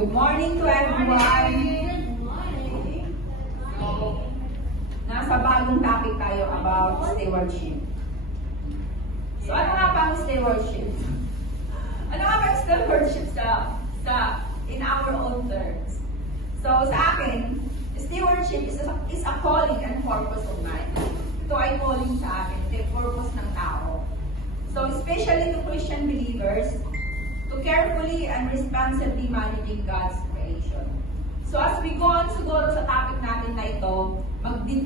Good morning to everyone. Good morning. So, nasa bagong topic tayo about stewardship. So, ano nga ba ang stewardship? Ano nga ba ang stewardship in our own terms? So, sa akin, stewardship is a calling and purpose of mine. Ito ay calling sa akin, the purpose ng tao. So, especially to Christian believers, to carefully and responsibly managing God's creation. So as we go on siguro sa topic natin na ito,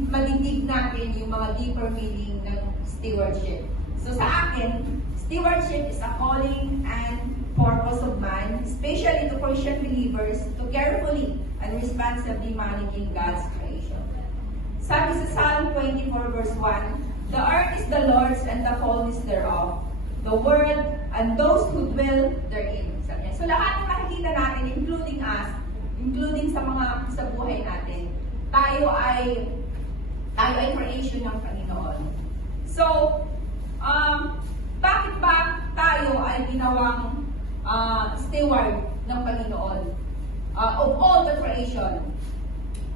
madidig natin yung mga deeper meaning ng stewardship. So sa akin, stewardship is a calling and purpose of mine, especially to Christian believers, to carefully and responsibly managing God's creation. Sabi sa Psalm 24 verse 1, "The earth is the Lord's and the fullness thereof, the world and those who dwell therein." So lahat ng nakikita natin, including us, including sa buhay natin, tayo ay creation ng Panginoon. So, bakit ba tayo ay ginawang steward ng Panginoon of all the creation?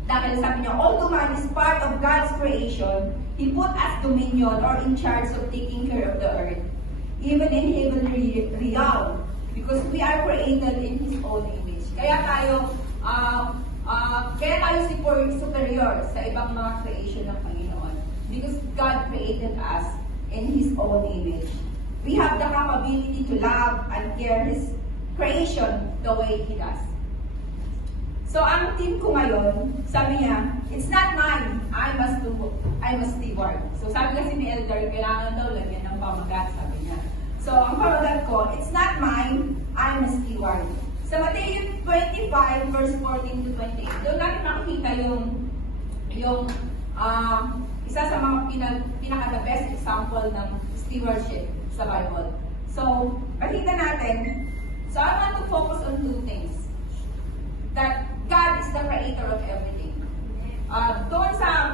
Dahil sabi niya, although man is part of God's creation, He put us dominion or in charge of taking care of the earth, even in heavenly realm, because we are created in His own image. Kaya tayo superior sa ibang mga creation ng Panginoon, because God created us in His own image. We have the capability to love and care His creation the way He does. So, ang team ko ngayon, sabi niya, it's not mine, I must steward. So, sabi kasi ni Elder, kailangan daw lagyan ng pamagat, sabi niya. So, ang pamagat ko, it's not mine, I'm a steward. Sa Matthew 25, verse 14 to 28, doon natin makikita yung isa sa mga pinaka-the best example ng stewardship sa Bible. So, makikita natin, so I want to focus on two things. That God is the creator of everything. Doon sa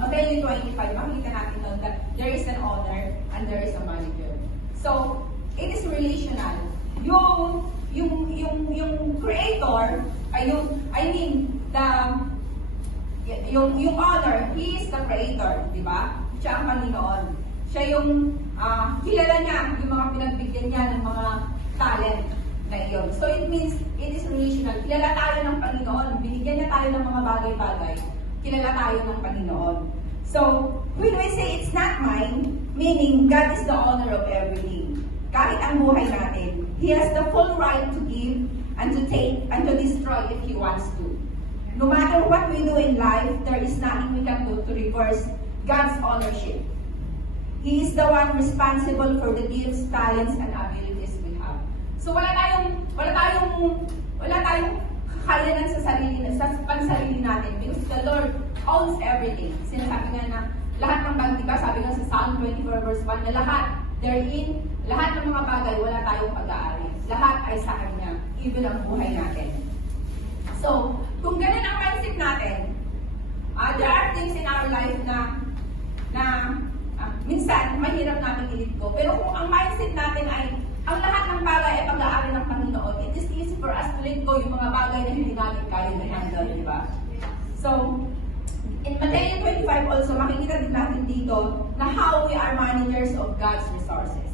Matthew 25, makikita natin doon that there is an owner and there is a manager. So, it is relational. Yung creator, yung owner, he is the creator, di ba? Siya ang Panginoon. Siya yung kilala niya yung mga pinagbigyan niya ng mga talent na iyon. So, it means it is relational. Kilala tayo ng Panginoon. Binigyan niya tayo ng mga bagay-bagay. Kilala tayo ng Panginoon. So, when we say it's not mine, meaning God is the owner of everything. Kahit ang buhay natin, He has the full right to give and to take and to destroy if He wants to. No matter what we do in life, there is nothing we can do to reverse God's ownership. He is the one responsible for the gifts, talents, and abilities we have. So wala tayong kakayanan sa pansarili natin, because the Lord owns everything. Sinasabi nga na lahat ng bagay, diba? Sabi nga sa Psalm 24 verse 1 na lahat ng mga bagay, wala tayong pag-aari. Lahat ay sa Kanya, even ang buhay natin. So, kung ganun ang mindset natin, there are things in our life na minsan, mahirap natin i-let go. Pero kung ang mindset natin ay ang lahat ng bagay ay pag-aari ng Panginoon, it is easy for us to let go yung mga bagay na hindi natin kaya i-handle, di ba? So, in Matthew 25 also, makikita din natin dito na how we are managers of God's resources.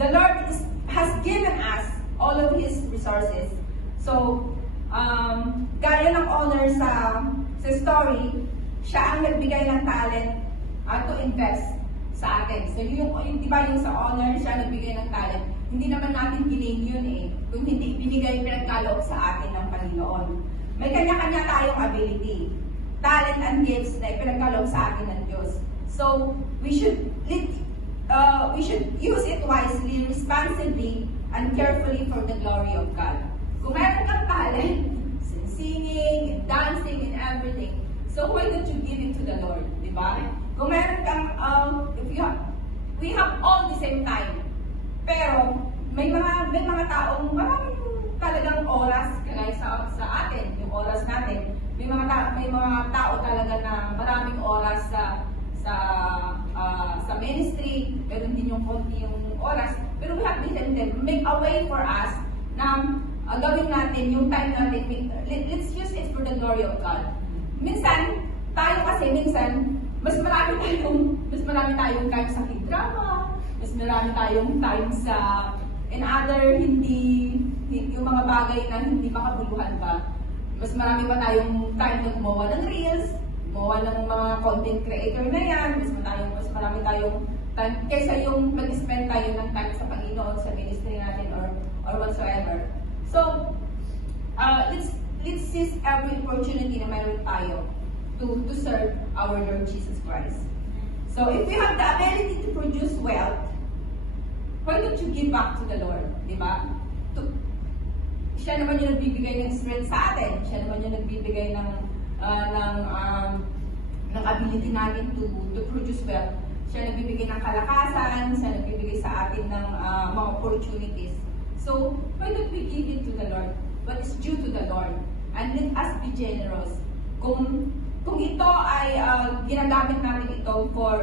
The Lord has given us all of His resources. So, gaya ng owner sa story, siya ang nagbigay ng talent to invest sa atin. So, yung di ba yung sa owner, siya nagbigay ng talent. Hindi naman natin gining yun kung hindi binigay pinagkaloob sa atin ng Panginoon. May kanya-kanya tayong ability, talent and gifts na ipinagkaloob sa atin ng Diyos. So, we should use it wisely, responsibly, and carefully for the glory of God. Kung meron kang talent, in singing, in dancing, in everything, so why don't you give it to the Lord, di ba? Kung meron kang, we have all the same time. Pero, may mga taong maraming talagang oras, kagaya sa atin, yung oras natin. May mga tao talaga na maraming oras sa ministry, meron din yung konti yung oras. Pero we have decided, make a way for us na gawin natin yung time natin. Let's use it for the glory of God. Minsan, tayo kasi, mas marami tayong time sa K-drama, mas marami tayong time sa other yung mga bagay na hindi makabuluhan pa. Mas marami pa tayong time na gumawa ng reels, gumawa ng mga content creator na yan, mas marami tayong time, kaysa yung mag-spend tayo ng time sa Panginoon, sa ministry natin, or whatsoever. So, let's seize every opportunity na mayroon tayo to serve our Lord Jesus Christ. So, if we have the ability to produce wealth, why don't you give back to the Lord? Diba? Siya naman yung nagbibigay ng strength sa atin. Siya naman yung nagbibigay ng ability natin to produce wealth. Siya nagbibigay ng kalakasan, siya nagbibigay sa atin ng mga opportunities. So, why don't we give it to the Lord? What is due to the Lord? And let us be generous. Kung ito ay ginagamit natin ito for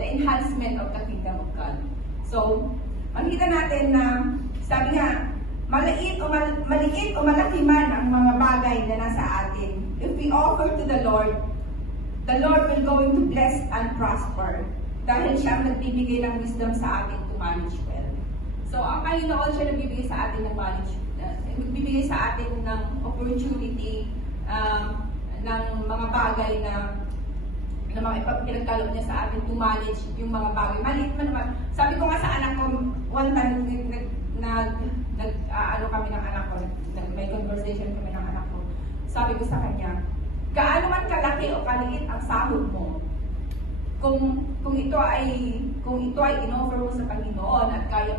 the enhancement of the kingdom of God. So, makita natin na, sabi nga, maliit o malaki man ang mga bagay na nasa atin. If we offer to the Lord will going to bless and prosper. Dahil siya ang nagbibigay ng wisdom sa atin to manage well. So, ang Panginoon siya nagbibigay sa atin ng nagbibigay sa atin ng opportunity, ng mga bagay na mga pinagkaloob niya sa atin to manage yung mga bagay. Maliit man naman. Sabi ko nga sa anak ko, one time, kami ng anak ko, may conversation kami ng anak ko. Sabi ko sa kanya, gaano man kalaki o kaliit ang sahod mo, kung ito ay in-offer mo sa Panginoon at kaya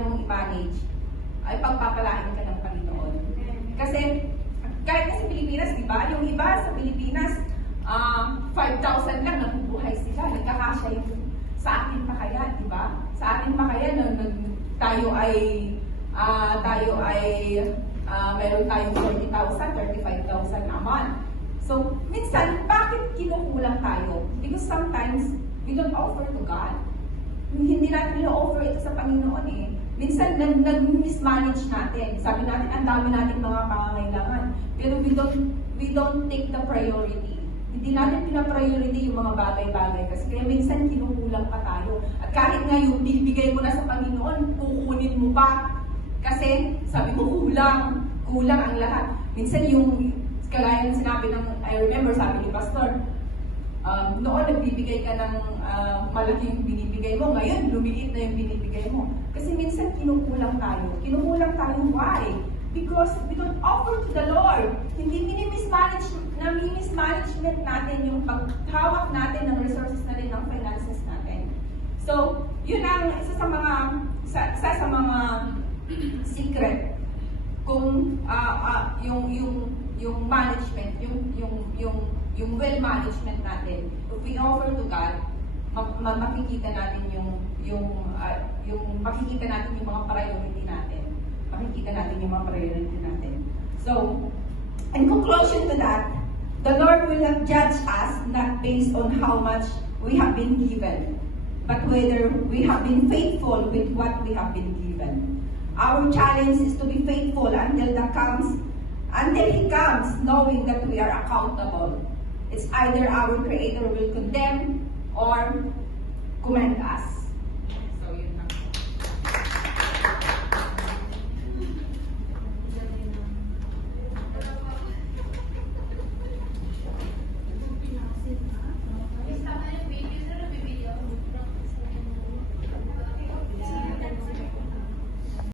mong i-manage, ay pagpapalain ka ng Panginoon. Kasi kahit sa Pilipinas, di ba? Yung iba sa Pilipinas, 5,000 lang nabubuhay sila. Nagkakasya yung sa atin pa kaya, di ba? Sa atin pa kaya tayo ay meron tayong 40,000, 35,000 a month. So, minsan, bakit kinukulang tayo? Because sometimes, we don't offer to God. Hindi natin i-offer ito sa Panginoon eh. Minsan, nag-mismanage natin. Sabi natin, ang dami natin mga pangangailangan. Pero we don't take the priority. Hindi natin pina-priority yung mga bagay-bagay. Kasi kaya minsan, kinukulang pa tayo. At kahit nga yung bibigay mo na sa Panginoon, kukunin mo pa. Kasi, sabi mo, kulang ang lahat. Minsan yung, kagaya ng sinabi ng, I remember, sabi ni Pastor, noon nagbibigay ka ng malaki yung binibigay mo, ngayon lumiliit na yung binibigay mo. Kasi minsan kinukulang tayo. Why? Because we don't offer to the Lord. Hindi mismanagement natin yung paghawak natin ng resources natin, ng finances natin. So, yun ang isa sa mga secret kung yung management, yung well management natin. If we offer to God, makikita natin yung mga priority natin. So, in conclusion to that, the Lord will not judge us not based on how much we have been given, but whether we have been faithful with what we have been given. Our challenge is to be faithful until He comes, knowing that we are accountable. It's either our Creator will condemn or commend us.